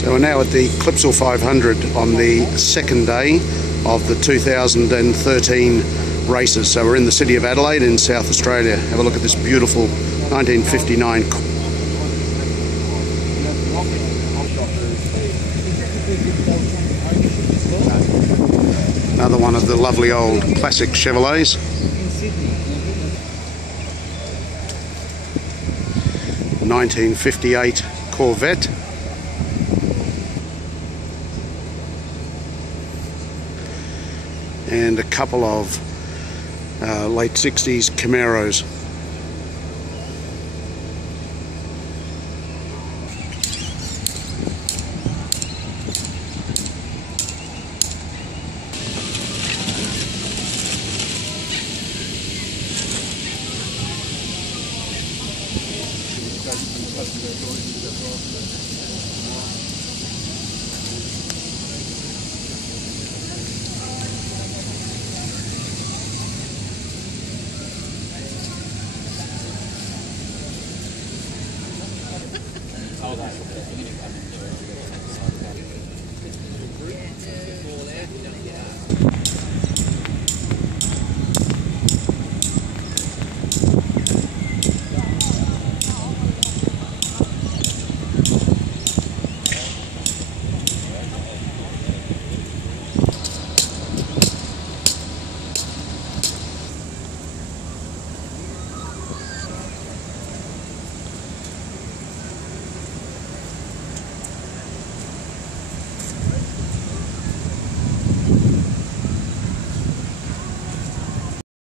So we're now at the Clipsal 500 on the second day of the 2013 races. So we're in the city of Adelaide in South Australia. Have a look at this beautiful 1959. Another one of the lovely old classic Chevrolets. (1958) Corvette. And a couple of late 60s Camaros.